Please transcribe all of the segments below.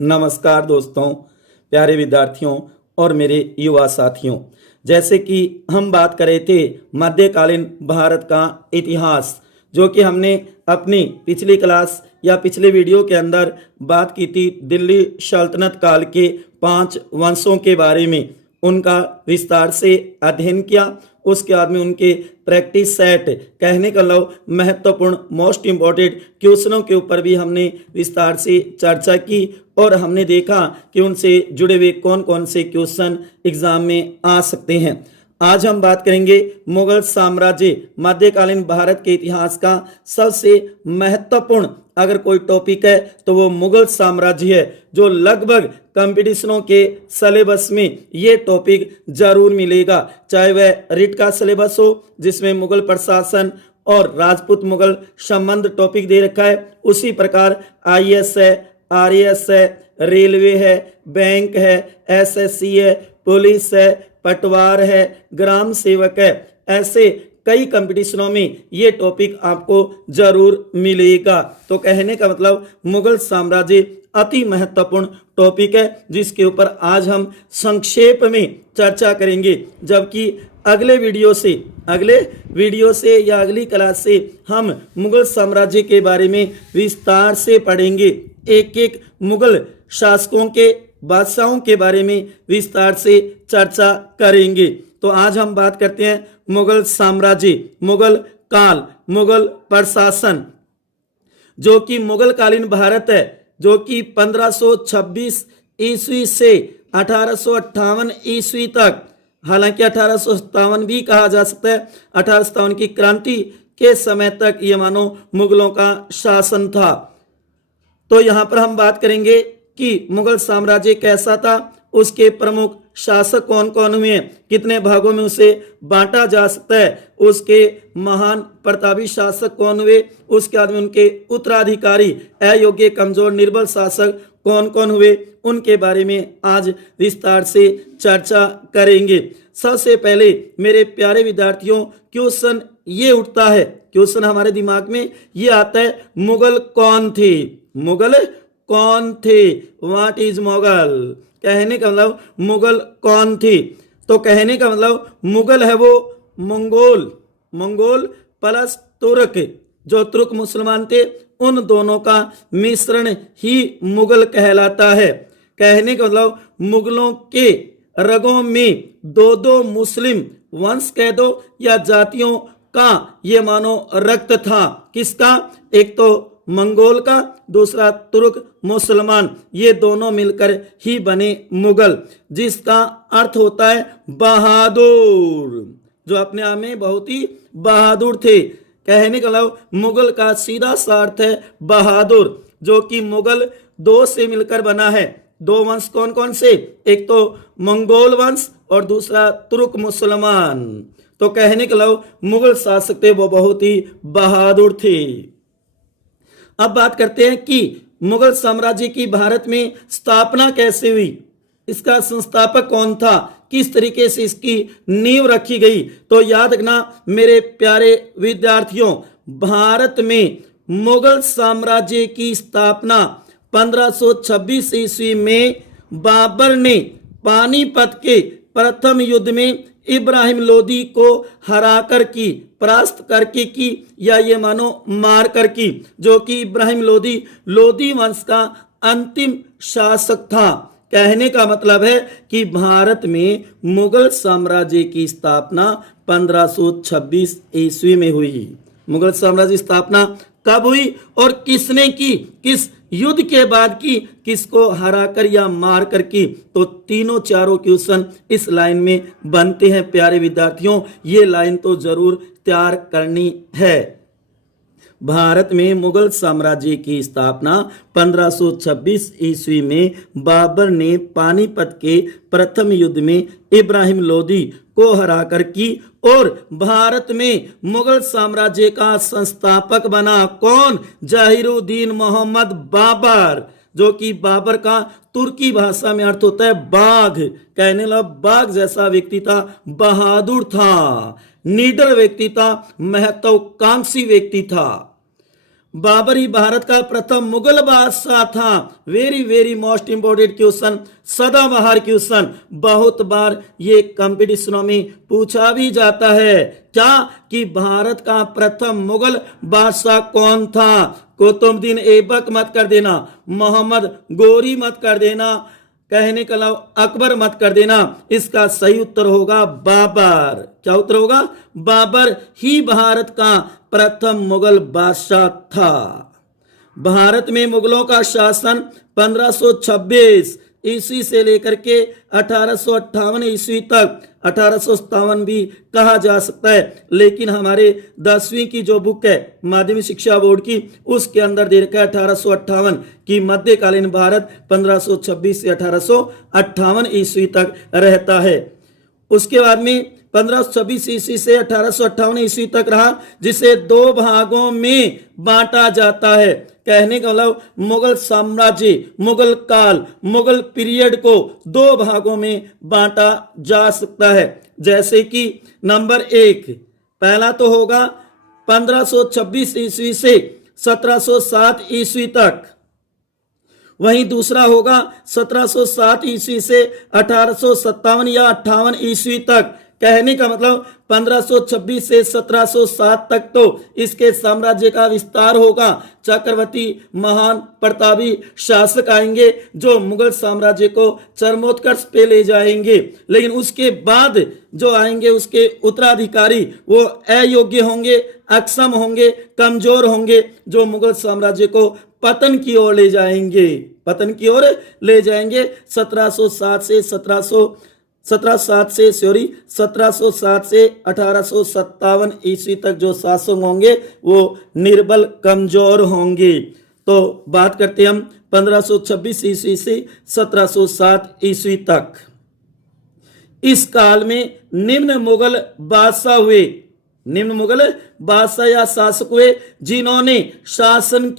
नमस्कार दोस्तों, प्यारे विद्यार्थियों और मेरे युवा साथियों। जैसे कि हम बात कर रहे थे मध्यकालीन भारत का इतिहास, जो कि हमने अपनी पिछली क्लास या पिछले वीडियो के अंदर बात की थी दिल्ली सल्तनत काल के 5 वंशों के बारे में, उनका विस्तार से अध्ययन किया। उसके बाद में उनके प्रैक्टिस सेट, कहने का लव महत्वपूर्ण मोस्ट इम्पॉर्टेंट क्वेश्चनों के ऊपर भी हमने विस्तार से चर्चा की और हमने देखा कि उनसे जुड़े हुए कौन कौन से क्वेश्चन एग्जाम में आ सकते हैं। आज हम बात करेंगे मुगल साम्राज्य, मध्यकालीन भारत के इतिहास का सबसे महत्वपूर्ण अगर कोई टॉपिक है तो वो मुगल साम्राज्य है, जो लगभग कंपटीशनों के सिलेबस में ये टॉपिक जरूर मिलेगा, चाहे वह रिट का सिलेबस हो जिसमें मुगल प्रशासन और राजपूत मुगल संबंध टॉपिक दे रखा है, उसी प्रकार आईएएस है, आरएएस है, रेलवे है, बैंक है, एसएससी है, पुलिस है, पटवार है, ग्राम सेवक है, ऐसे कई कंपटीशनों में ये टॉपिक आपको जरूर मिलेगा। तो कहने का मतलब मुगल साम्राज्य अति महत्वपूर्ण टॉपिक है, जिसके ऊपर आज हम संक्षेप में चर्चा करेंगे, जबकि अगले वीडियो से या अगली क्लास से हम मुगल साम्राज्य के बारे में विस्तार से पढ़ेंगे, एक एक मुगल शासकों के बादशाहों के बारे में विस्तार से चर्चा करेंगे। तो आज हम बात करते हैं मुगल साम्राज्य, मुगल काल, मुगल प्रशासन, जो कि मुगल कालीन भारत है, जो कि 1526 ईस्वी से 1858 ईस्वी तक, हालांकि 1857 भी कहा जा सकता है, 1857 की क्रांति के समय तक ये मानो मुगलों का शासन था। तो यहाँ पर हम बात करेंगे कि मुगल साम्राज्य कैसा था, उसके प्रमुख शासक कौन कौन हुए, कितने भागों में उसे बांटा जा सकता है, उसके महान प्रतापी शासक कौन हुए, उसके बाद में उनके उत्तराधिकारी अयोग्य कमजोर निर्बल शासक कौन कौन हुए, उनके बारे में आज विस्तार से चर्चा करेंगे। सबसे पहले मेरे प्यारे विद्यार्थियों, क्वेश्चन ये उठता है, क्वेश्चन हमारे दिमाग में ये आता है, मुगल कौन थे? मुगल कौन थे? What is Mughal? कहने का मतलब मुगल कौन थे? तो कहने का मतलब मुगल है वो मंगोल प्लस तुर्क, जो तुर्क मुसलमान थे, उन दोनों का मिश्रण ही मुगल कहलाता है। कहने का मतलब मुगलों के रगों में दो मुस्लिम वंश कह दो या जातियों का ये मानो रक्त था। किसका? एक तो मंगोल का, दूसरा तुर्क मुसलमान, ये दोनों मिलकर ही बने मुगल, जिसका अर्थ होता है बहादुर, जो अपने आप में बहुत ही बहादुर थे। कहने का मतलब मुगल का सीधा सा अर्थ है बहादुर, जो कि मुगल दो से मिलकर बना है। दो वंश कौन कौन से? एक तो मंगोल वंश और दूसरा तुर्क मुसलमान। तो कहने का मतलब मुगल शासक थे वो बहुत ही बहादुर थे। अब बात करते हैं कि मुगल साम्राज्य की भारत में स्थापना कैसे हुई, इसका संस्थापक कौन था, किस तरीके से इसकी नींव रखी गई। तो याद रखना मेरे प्यारे विद्यार्थियों, भारत में मुगल साम्राज्य की स्थापना 1526 ईस्वी में बाबर ने पानीपत के प्रथम युद्ध में इब्राहिम लोदी को हराकर की, परास्त करके की, या ये मानो मार कर की, जो कि इब्राहिम लोदी वंश का अंतिम शासक था। कहने का मतलब है कि भारत में मुगल साम्राज्य की स्थापना 1526 ईस्वी में हुई। मुगल साम्राज्य की स्थापना कब हुई और किसने की, किस युद्ध के बाद की, किसको हराकर या मार कर की? तो तीनों चारों क्वेश्चन इस लाइन में बनते हैं प्यारे विद्यार्थियों, ये लाइन तो जरूर तैयार करनी है। भारत में मुगल साम्राज्य की स्थापना 1526 ईस्वी में बाबर ने पानीपत के प्रथम युद्ध में इब्राहिम लोदी को हराकर की, और भारत में मुगल साम्राज्य का संस्थापक बना कौन? जहीरुद्दीन मोहम्मद बाबर, जो कि बाबर का तुर्की भाषा में अर्थ होता है बाघ। कहने लगा बाघ जैसा व्यक्ति था, बहादुर था, निडर व्यक्ति था, महत्वाकांक्षी व्यक्ति था। बाबर ही भारत का प्रथम मुगल बादशाह था। Very very most important question, सदाबहार क्वेश्चन, बहुत बार ये कंपटीशनों में पूछा भी जाता है। क्या कि भारत का प्रथम मुगल बादशाह कौन था? कुतुबुद्दीन ऐबक मत कर देना, मोहम्मद गोरी मत कर देना, कहने का लाओ अकबर मत कर देना। इसका सही उत्तर होगा बाबर। क्या उत्तर होगा? बाबर ही भारत का प्रथम मुगल बादशाह था। भारत में मुगलों का शासन 1526 ईस्वी से लेकर के 1858 ईस्वी तक, 1857 भी कहा जा सकता है, लेकिन हमारे 10वीं की जो बुक है माध्यमिक शिक्षा बोर्ड की, उसके अंदर दे रखा है 1858 की मध्यकालीन भारत 1526 से 1858 ईस्वी तक रहता है। उसके बाद में 1526 ईस्वी से 1858 ईस्वी तक रहा, जिसे दो भागों में बांटा जाता है। कहने का मतलब मुगल साम्राज्य, मुगल काल, मुगल पीरियड को दो भागों में बांटा जा सकता है। जैसे कि नंबर 1 पहला तो होगा 1526 ईस्वी से 1707 ईस्वी तक, वहीं दूसरा होगा 1707 ईस्वी से 1857 या 58 ईस्वी तक। कहने का मतलब 1526 से 1707 तक तो इसके साम्राज्य का विस्तार होगा। चक्रवर्ती महान प्रतापी शासक आएंगे जो मुगल साम्राज्य को चरमोत्कर्ष पे ले जाएंगे, लेकिन उसके बाद जो आएंगे उसके उत्तराधिकारी वो अयोग्य होंगे, अक्षम होंगे, कमजोर होंगे, जो मुगल साम्राज्य को पतन की ओर ले जाएंगे, पतन की ओर ले जाएंगे। 1707 से 1707 से 1857 ईस्वी तक जो शासक होंगे वो निर्बल, कमजोर होंगे। तो बात करते हैं हम 1526 ईस्वी से 1707 ईस्वी तक। इस काल में निम्न मुगल बादशाह हुए, निम्न मुगल बादशाह या शासक हुए जिन्होंने शासन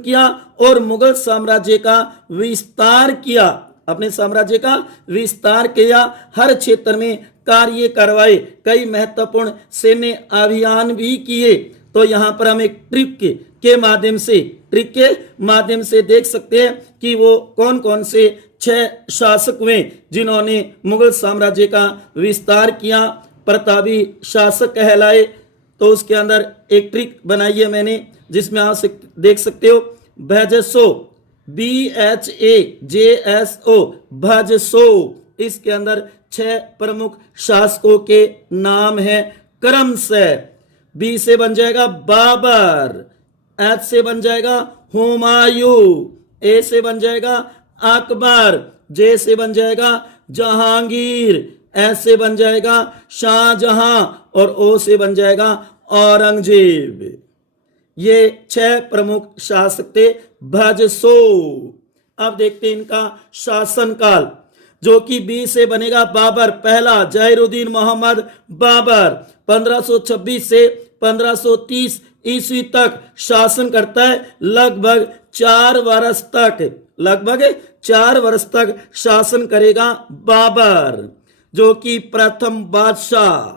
किया और मुगल साम्राज्य का विस्तार किया, अपने साम्राज्य का विस्तार किया, हर क्षेत्र में कार्य करवाए, कई महत्वपूर्ण सैन्य अभियान भी किए। तो यहाँ पर हम एक ट्रिक के माध्यम से देख सकते हैं कि वो कौन कौन से 6 शासक हुए जिन्होंने मुगल साम्राज्य का विस्तार किया, प्रतापी शासक कहलाए। तो उसके अंदर एक ट्रिक बनाई है मैंने, जिसमें आप देख सकते हो भजसो, BHAJSO, भजसो। इसके अंदर 6 प्रमुख शासकों के नाम हैं क्रमशः। B से बन जाएगा बाबर, H से बन जाएगा हुमायूं, A से बन जाएगा अकबर, J से बन जाएगा जहांगीर, S से बन जाएगा शाहजहां और O से बन जाएगा औरंगजेब। ये 6 प्रमुख शासक थे भजसो। अब देखते हैं इनका शासनकाल, जो कि बी से बनेगा बाबर। पहला जहीरुद्दीन मोहम्मद बाबर 1526 से 1530 ईस्वी तक शासन करता है। लगभग 4 वर्ष तक शासन करेगा बाबर, जो कि प्रथम बादशाह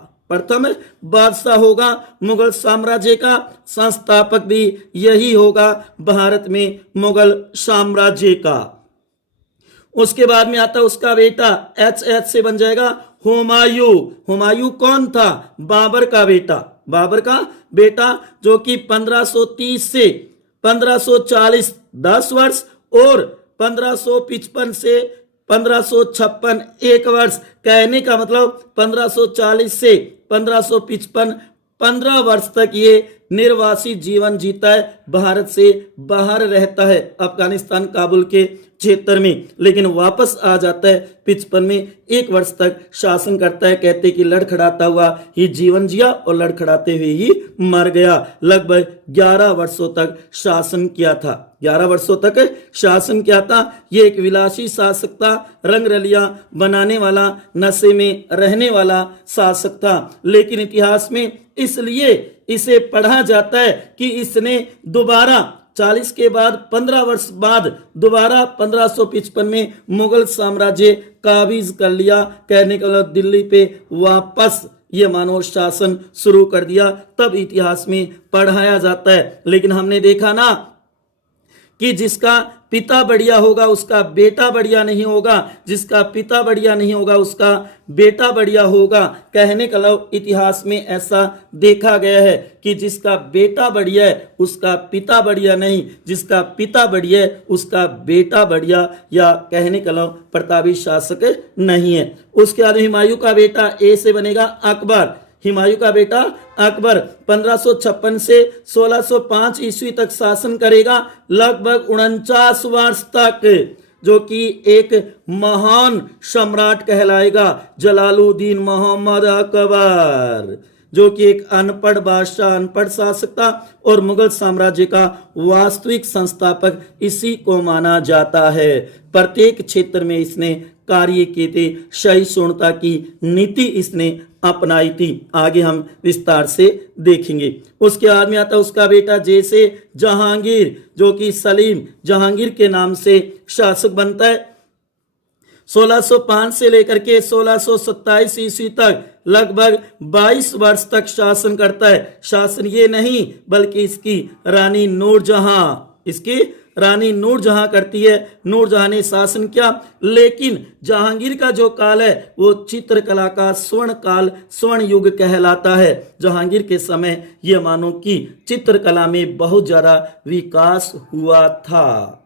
होगा मुगल साम्राज्य का। संस्थापक भी यही होगा भारत में मुगल साम्राज्य का। उसके बाद में आता उसका बेटा, HH से बन जाएगा हुमायूं। हुमायूं कौन था? बाबर का बेटा, जो कि 1530 से 1540 10 वर्ष और 1555 से 1556 1 वर्ष। कहने का मतलब 1540 से 1555 15 वर्ष तक ये निर्वासित जीवन जीता है, भारत से बाहर रहता है अफगानिस्तान काबुल के क्षेत्र में, लेकिन वापस आ जाता है 55 में। 1 वर्ष तक शासन करता है। कहते कि लड़खड़ाता हुआ ही जीवन जिया और लड़खड़ाते हुए ही मर गया। लगभग 11 वर्षों तक शासन किया था। 11 वर्षों तक शासन किया था। ये एक विलासी शासक था, रंगरलिया बनाने वाला, नशे में रहने वाला शासक था। लेकिन इतिहास में इसलिए इसे पढ़ा जाता है कि इसने दोबारा 40 के बाद 15 वर्ष बाद दोबारा 1555 में मुगल साम्राज्य काबिज कर लिया। कहने का मतलब दिल्ली पे वापस ये मानो शासन शुरू कर दिया, तब इतिहास में पढ़ाया जाता है। लेकिन हमने देखा ना कि जिसका पिता बढ़िया होगा उसका बेटा बढ़िया नहीं होगा, जिसका पिता बढ़िया नहीं होगा उसका बेटा बढ़िया होगा। कहने का मतलब इतिहास में ऐसा देखा गया है कि जिसका बेटा बढ़िया है उसका पिता बढ़िया नहीं, जिसका पिता बढ़िया है उसका बेटा बढ़िया, या कहने का मतलब प्रतापी शासक नहीं है। उसके बाद हुमायूं का बेटा ए से बनेगा अकबर। हुमायूं का बेटा अकबर 1556 से 1605 ईस्वी तक शासन करेगा, लगभग 49 वर्ष तक, जो कि एक महान सम्राट कहलाएगा, जलालुद्दीन मोहम्मद अकबर, जो कि एक अनपढ़ बादशाह, अनपढ़ शासक था और मुगल साम्राज्य का वास्तविक संस्थापक इसी को माना जाता है। प्रत्येक क्षेत्र में इसने कार्य किए थे, सहिष्णुता की नीति इसने अपनाई थी। आगे हम विस्तार से देखेंगे। उसके बाद में आता है उसका बेटा जैसे जहांगीर, जो कि सलीम जहांगीर के नाम से शासक बनता है। 1605 से लेकर के 1627 ईस्वी तक लगभग 22 वर्ष तक शासन करता है। शासन ये नहीं बल्कि इसकी रानी नूरजहां, इसकी रानी नूरजहां करती है। नूरजहां ने शासन किया, लेकिन जहांगीर का जो काल है वो चित्रकला का स्वर्ण काल, स्वर्ण युग कहलाता है। जहांगीर के समय ये मानो कि चित्रकला में बहुत ज्यादा विकास हुआ था।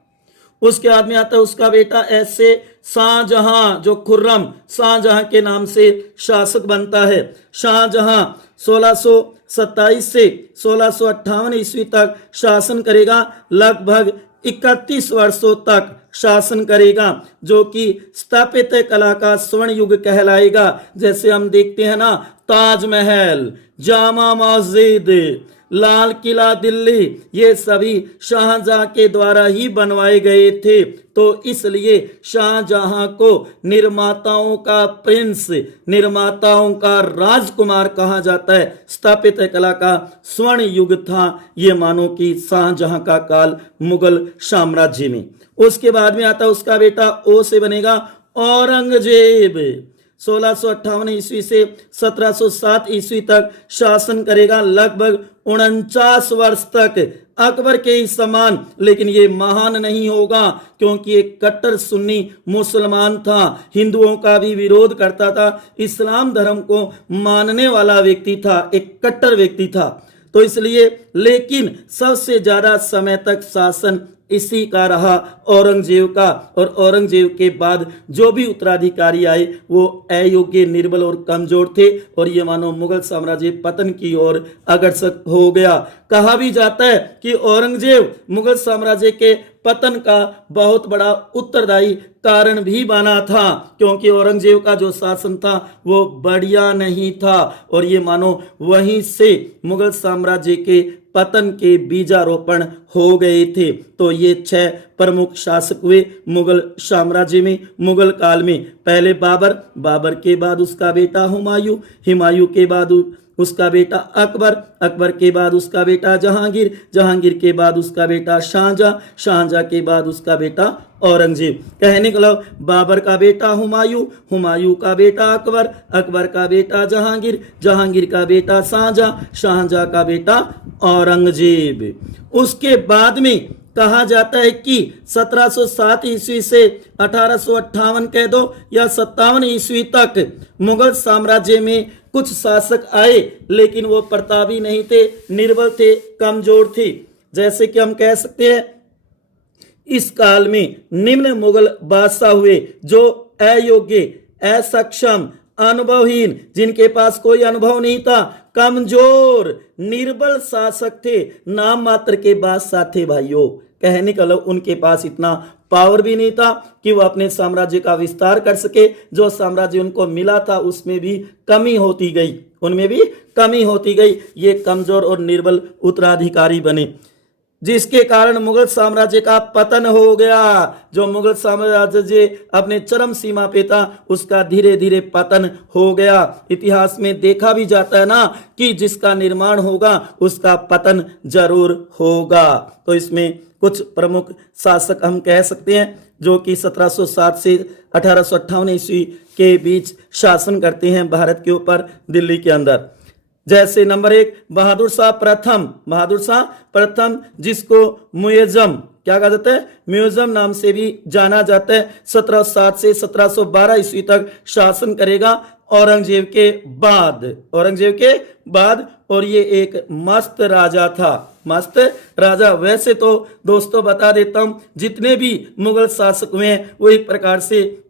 उसके बाद में आता है उसका बेटा ऐसे शाहजहां, जो खुर्रम शाहजहां के नाम से शासक बनता है। शाहजहां 1627 से 1658 ईस्वी तक शासन करेगा, लगभग 31 वर्षों तक शासन करेगा, जो कि स्थापत्य कला का स्वर्ण युग कहलाएगा। जैसे हम देखते हैं ना, ताजमहल, जामा मस्जिद, लाल किला दिल्ली, ये सभी शाहजहां के द्वारा ही बनवाए गए थे। तो इसलिए शाहजहां को निर्माताओं का प्रिंस, निर्माताओं का राजकुमार कहा जाता है। स्थापत्य कला का स्वर्ण युग था ये मानो कि शाहजहां का काल मुगल साम्राज्य में। उसके बाद में आता उसका बेटा ओ से बनेगा औरंगजेब। 1658 ईस्वी से 1707 ईस्वी तक शासन करेगा, लगभग 49 वर्ष तक, अकबर के ही समान। लेकिन ये महान नहीं होगा क्योंकि एक कट्टर सुन्नी मुसलमान था, हिंदुओं का भी विरोध करता था, इस्लाम धर्म को मानने वाला व्यक्ति था, एक कट्टर व्यक्ति था। तो इसलिए, लेकिन सबसे ज्यादा समय तक शासन इसी का रहा, औरंगजेब का। और औरंगजेब के बाद जो भी उत्तराधिकारी आए वो अयोग्य, निर्बल और कमजोर थे, और ये मानो मुगल साम्राज्य पतन की ओर अग्रसर हो गया। कहा भी जाता है कि औरंगजेब मुगल साम्राज्य के पतन का बहुत बड़ा उत्तरदायी कारण भी बना था, क्योंकि औरंगजेब का जो शासन था वो बढ़िया नहीं था, और ये मानो वहीं से मुगल साम्राज्य के पतन के बीजारोपण हो गए थे। तो ये 6 प्रमुख शासक हुए मुगल साम्राज्य में, मुगल काल में। पहले बाबर, बाबर के बाद उसका बेटा हुमायूं, हुमायूं के बाद उसका बेटा अकबर, अकबर के बाद उसका बेटा जहांगीर, जहांगीर के बाद उसका बेटा शाहजहां, शाहजहां के बाद उसका बेटा औरंगजेब। कहने का मतलब बाबर का बेटा हुमायूं, हुमायूं का बेटा अकबर, अकबर का बेटा जहांगीर, जहांगीर का बेटा शाहजहां, शाहजहां का बेटा औरंगजेब। उसके बाद में कहा जाता है कि 1707 ईस्वी से 1858 कह दो या 57 ईस्वी तक मुगल साम्राज्य में कुछ शासक आए, लेकिन वो प्रतापी नहीं थे, निर्बल थे, कमजोर थे। जैसे कि हम कह सकते हैं इस काल में निम्न मुगल बादशाह हुए, जो अयोग्य, असक्षम, अनुभवहीन, जिनके पास कोई अनुभव नहीं था, कमजोर, निर्बल शासक थे, नाम मात्र के बादशाह थे भाइयों। कहने का मतलब उनके पास इतना पावर भी नहीं था कि वो अपने साम्राज्य का विस्तार कर सके। जो साम्राज्य उनको मिला था उसमें भी कमी होती गई, उनमें भी कमी होती गई। ये कमजोर और निर्बल उत्तराधिकारी बने। जिसके कारण मुगल साम्राज्य का पतन हो गया। जो मुगल साम्राज्य अपने चरम सीमा पे था उसका धीरे धीरे पतन हो गया। इतिहास में देखा भी जाता है ना कि जिसका निर्माण होगा उसका पतन जरूर होगा। तो इसमें कुछ प्रमुख शासक हम कह सकते हैं जो कि 1707 से 1858 ईस्वी के बीच शासन करते हैं भारत के ऊपर दिल्ली के अंदर। जैसे नंबर 1 बहादुर शाह प्रथम। बहादुर शाह प्रथम जिसको म्यूजियम क्या कहा जाता है, म्यूजियम नाम से भी जाना जाता है, 1707 से 1712 ईस्वी तक शासन करेगा औरंगजेब के बाद। औरंगजेब के बाद और ये एक मस्त राजा था, मस्त राजा। वैसे तो दोस्तों बता देता हूं जितने भी मुगल शासक हुए हैं वो एक प्रकार से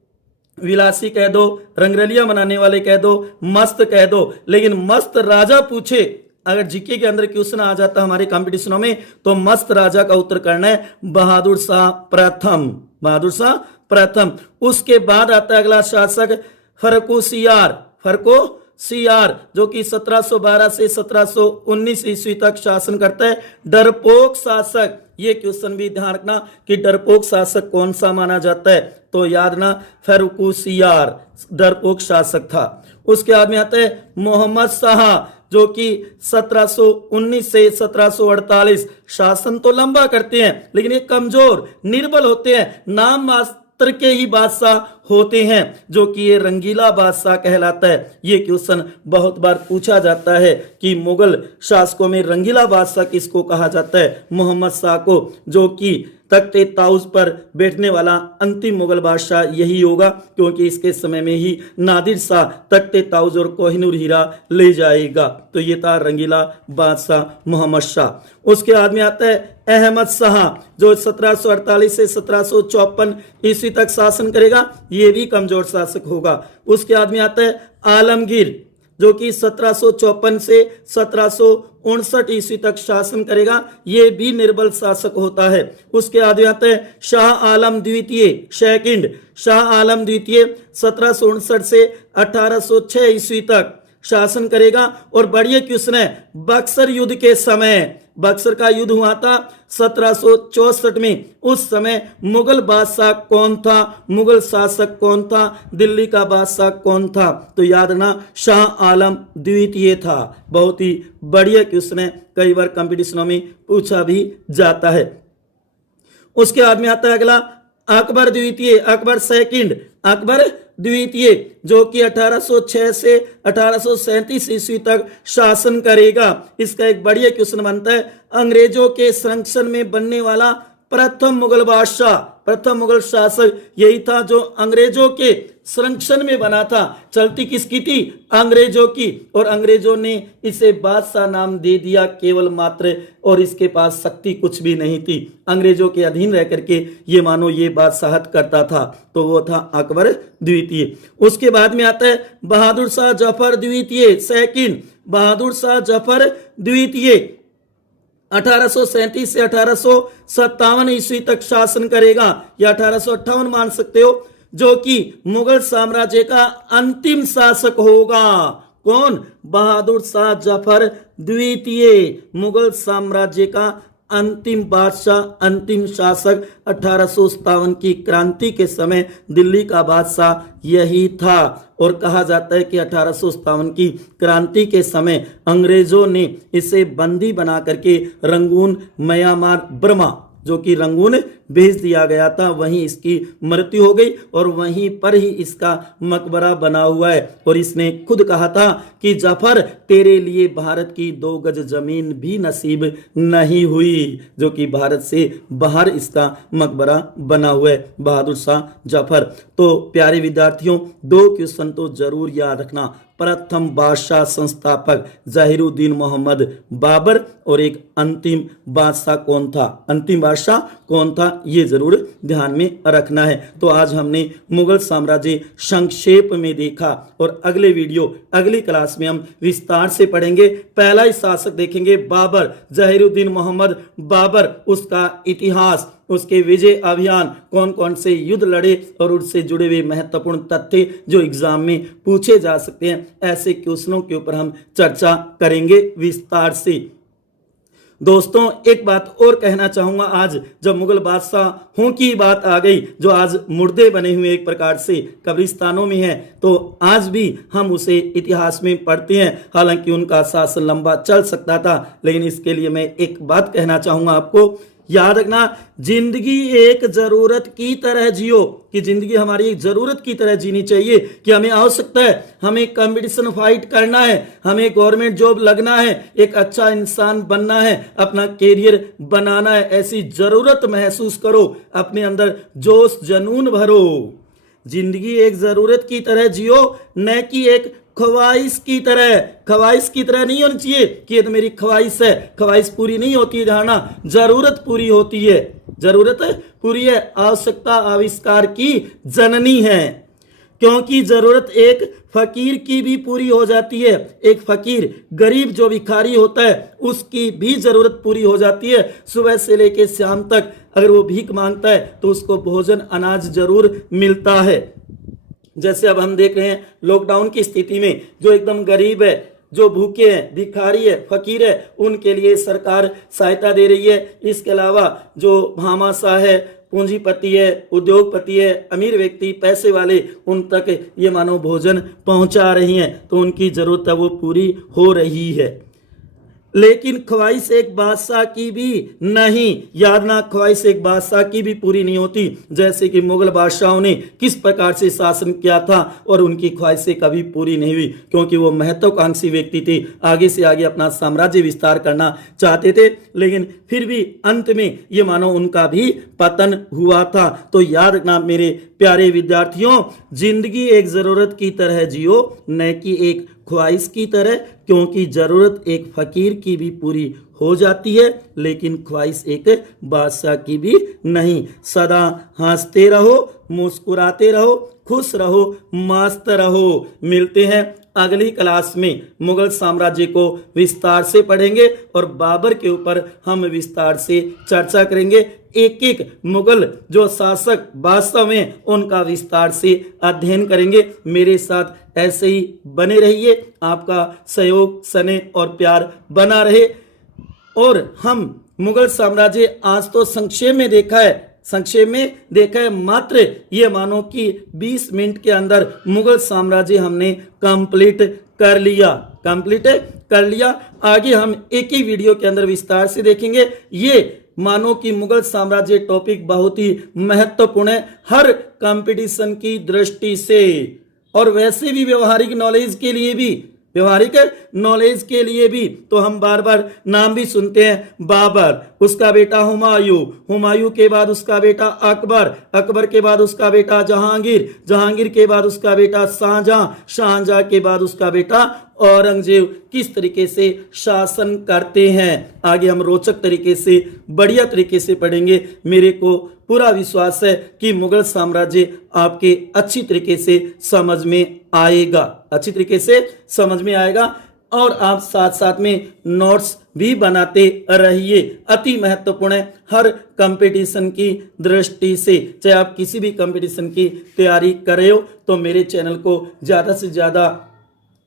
विलासी कह दो, रंगरलिया मनाने वाले कह दो, मस्त कह दो, लेकिन मस्त राजा पूछे अगर जीके के अंदर क्वेश्चन आ जाता हमारे कंपटीशनों में तो मस्त राजा का उत्तर करना है बहादुर शाह प्रथम। बहादुर शाह प्रथम। उसके बाद आता है अगला शासक फर्रुखसियार। फर्रुखसियार जो कि 1712 से 1719 ईस्वी तक शासन करता है। डरपोक शासक, ये क्वेश्चन भी ध्यान रखना कि डरपोक शासक कौन सा माना जाता है, तो याद ना फर्रुखसियार डरपोक शासक था। उसके बाद में आता है मोहम्मद शाह जो कि 1719 से 1748। शासन तो लंबा करते हैं लेकिन ये कमजोर निर्बल होते हैं, नाम मात्र के ही बादशाह होते हैं, जो कि ये रंगीला बादशाह कहलाता है। ये क्वेश्चन बहुत बार पूछा जाता है कि मुगल शासकों में रंगीला बादशाह किसको कहा जाता है, मोहम्मद शाह को, जो कि तख्ते ताउस पर बैठने वाला अंतिम मुगल बादशाह यही होगा क्योंकि इसके समय में ही नादिर शाह तख्ते ताउस और कोहिनूर हीरा ले जाएगा। तो ये था रंगीला बादशाह मोहम्मद शाह। उसके बाद में आता है अहमद शाह जो 1748 से 1754 ईस्वी तक शासन करेगा, ये भी कमजोर शासक होगा। उसके बाद में आता है आलमगीर जो कि 1754 से 1759 ईस्वी तक शासन करेगा, ये भी निर्बल शासक होता है। उसके आगे आता है शाह आलम द्वितीय सेकंड। शाह आलम द्वितीय 1759 से 1806 ईस्वी तक शासन करेगा। और बढ़िया क्वेश्चन है बक्सर युद्ध के समय, बक्सर का युद्ध हुआ था 1764 में, उस समय मुगल बादशाह कौन था, मुगल शासक कौन था, दिल्ली का बादशाह कौन था, तो याद ना शाह आलम द्वितीय था। बहुत ही बढ़िया क्वेश्चन है, कई बार कंपटीशनों में पूछा भी जाता है। उसके बाद में आता है अगला अकबर द्वितीय, अकबर सेकंड। अकबर द्वितीय जो कि 1806 से 1837 ईस्वी तक शासन करेगा। इसका एक बढ़िया क्वेश्चन बनता है अंग्रेजों के संरक्षण में बनने वाला प्रथम मुगल बादशाह, प्रथम मुगल शासक यही था जो अंग्रेजों के संरक्षण में बना था। चलती किसकी थी, अंग्रेजों की, और अंग्रेजों ने इसे बादशाह नाम दे दिया केवल मात्र, और इसके पास शक्ति कुछ भी नहीं थी। अंग्रेजों के अधीन रह करके ये मानो ये बादशाहत करता था, तो वो था अकबर द्वितीय। उसके बाद में आता है बहादुर शाह जफर द्वितीय सेकंड। बहादुर शाह जफर द्वितीय 1837 से 1857 ईस्वी तक शासन करेगा, या 1858 मान सकते हो, जो कि मुगल साम्राज्य का अंतिम शासक होगा। कौन, बहादुर शाह जफर द्वितीय, मुगल साम्राज्य का अंतिम बादशाह, अंतिम शासक। 1857 की क्रांति के समय दिल्ली का बादशाह यही था, और कहा जाता है कि 1857 की क्रांति के समय अंग्रेजों ने इसे बंदी बना करके रंगून, म्यांमार, बर्मा जो कि रंगून भेज दिया गया था, वहीं इसकी मृत्यु हो गई और वहीं पर ही इसका मकबरा बना हुआ है। और इसने खुद कहा था कि जफर तेरे लिए भारत की 2 गज जमीन भी नसीब नहीं हुई, जो कि भारत से बाहर इसका मकबरा बना हुआ है, बहादुर शाह जफर। तो प्यारे विद्यार्थियों 2 क्वेश्चन तो जरूर याद रखना, प्रथम बादशाह संस्थापक जहीरुद्दीन मोहम्मद बाबर, और एक अंतिम बादशाह कौन था, अंतिम बादशाह कौन था, ये जरूर ध्यान में रखना है। तो आज हमने मुगल साम्राज्य संक्षेप में देखा, और अगले वीडियो, अगली क्लास में हम विस्तार से पढ़ेंगे। पहला ही शासक देखेंगे बाबर, जहीरुद्दीन मोहम्मद बाबर, उसका इतिहास, उसके विजय अभियान, कौन कौन से युद्ध लड़े और उससे जुड़े हुए महत्वपूर्ण तथ्य जो एग्जाम में पूछे जा सकते हैं, ऐसे क्वेश्चनों के ऊपर हम चर्चा करेंगे विस्तार से। दोस्तों एक बात और कहना चाहूंगा, आज जब मुगल बादशाहों की बात आ गई जो आज मुर्दे बने हुए एक प्रकार से कब्रिस्तानों में हैं, तो आज भी हम उसे इतिहास में पढ़ते हैं। हालांकि उनका शासन लंबा चल सकता था, लेकिन इसके लिए मैं एक बात कहना चाहूंगा आपको, याद रखना, जिंदगी एक जरूरत की तरह जियो, कि जिंदगी हमारी एक जरूरत की तरह जीनी चाहिए, कि हमें आवश्यकता है, हमें कंपटीशन फाइट करना है, हमें गवर्नमेंट जॉब लगना है, एक अच्छा इंसान बनना है, अपना कैरियर बनाना है। ऐसी जरूरत महसूस करो, अपने अंदर जोश जुनून भरो। जिंदगी एक जरूरत की तरह जियो, न कि एक ख्वाहिश की तरह। ख्वाहिश की तरह नहीं होनी चाहिए कि ये तो मेरी ख्वाहिश है, ख्वाहिश पूरी नहीं होती है जाना, जरूरत पूरी होती है। जरूरत पूरी है, आवश्यकता आविष्कार की जननी है, क्योंकि जरूरत एक फकीर की भी पूरी हो जाती है। एक फकीर गरीब जो भिखारी होता है उसकी भी जरूरत पूरी हो जाती है। सुबह से लेकर शाम तक अगर वो भीख मांगता है तो उसको भोजन अनाज जरूर मिलता है। जैसे अब हम देख रहे हैं लॉकडाउन की स्थिति में जो एकदम गरीब है, जो भूखे हैं, भिखारी है, फकीर है, उनके लिए सरकार सहायता दे रही है। इसके अलावा जो भामाशाह है, पूंजीपति है, उद्योगपति है, अमीर व्यक्ति, पैसे वाले, उन तक ये मानव भोजन पहुंचा रही हैं, तो उनकी जरूरत है वो पूरी हो रही है। लेकिन ख्वाहिश एक बादशाह की भी नहीं, याद ना, ख्वाहिश एक बादशाह की भी पूरी नहीं होती। जैसे कि मुगल बादशाहों ने किस प्रकार से शासन किया था और उनकी ख्वाहिशें कभी पूरी नहीं हुई, क्योंकि वो महत्वाकांक्षी व्यक्ति थे, आगे से आगे अपना साम्राज्य विस्तार करना चाहते थे, लेकिन फिर भी अंत में ये मानो उनका भी पतन हुआ था। तो याद रखना मेरे प्यारे विद्यार्थियों, जिंदगी एक जरूरत की तरह जियो, न कि एक ख्वाहिश की तरह, क्योंकि जरूरत एक फकीर की भी पूरी हो जाती है, लेकिन ख्वाहिश एक बादशाह की भी नहीं। सदा हंसते रहो, मुस्कुराते रहो, खुश रहो, मस्त रहो। मिलते हैं अगली क्लास में, मुगल साम्राज्य को विस्तार से पढ़ेंगे और बाबर के ऊपर हम विस्तार से चर्चा करेंगे। एक एक मुगल जो शासक बादशाह में उनका विस्तार से अध्ययन करेंगे। मेरे साथ ऐसे ही बने रहिए, आपका सहयोग, स्नेह और प्यार बना रहे। और हम मुगल साम्राज्य आज तो संक्षेप में देखा है, मात्र ये मानो कि 20 मिनट के अंदर मुगल साम्राज्य हमने कंप्लीट कर लिया। आगे हम एक ही वीडियो के अंदर विस्तार से देखेंगे। ये मानो कि मुगल साम्राज्य टॉपिक बहुत ही महत्वपूर्ण है हर कंपटीशन की दृष्टि से, और वैसे भी व्यवहारिक नॉलेज के लिए भी तो हम बार बार नाम भी सुनते हैं। बाबर, उसका बेटा हुमायूं के बाद उसका बेटा अकबर के बाद उसका बेटा जहांगीर के बाद उसका बेटा शाहजहां के बाद उसका बेटा औरंगजेब, किस तरीके से शासन करते हैं आगे हम रोचक तरीके से, बढ़िया तरीके से पढ़ेंगे। मेरे को पूरा विश्वास है कि मुगल साम्राज्य आपके अच्छी तरीके से समझ में आएगा, और आप साथ साथ में नोट्स भी बनाते रहिए। अति महत्वपूर्ण है हर कंपटीशन की दृष्टि से। चाहे आप किसी भी कंपटीशन की तैयारी कर रहे हो तो मेरे चैनल को ज़्यादा से ज़्यादा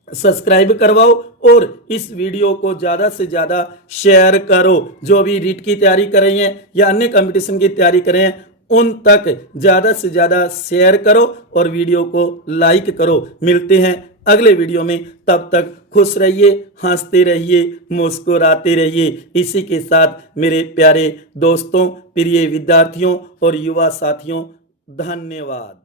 सब्सक्राइब करवाओ और इस वीडियो को ज़्यादा से ज़्यादा शेयर करो। जो भी रीट की तैयारी कर रही हैं या अन्य कंपटीशन की तैयारी कर रहे हैं उन तक ज़्यादा से ज़्यादा शेयर करो और वीडियो को लाइक करो। मिलते हैं अगले वीडियो में, तब तक खुश रहिए, हंसते रहिए, मुस्कुराते रहिए। इसी के साथ मेरे प्यारे दोस्तों, प्रिय विद्यार्थियों और युवा साथियों, धन्यवाद।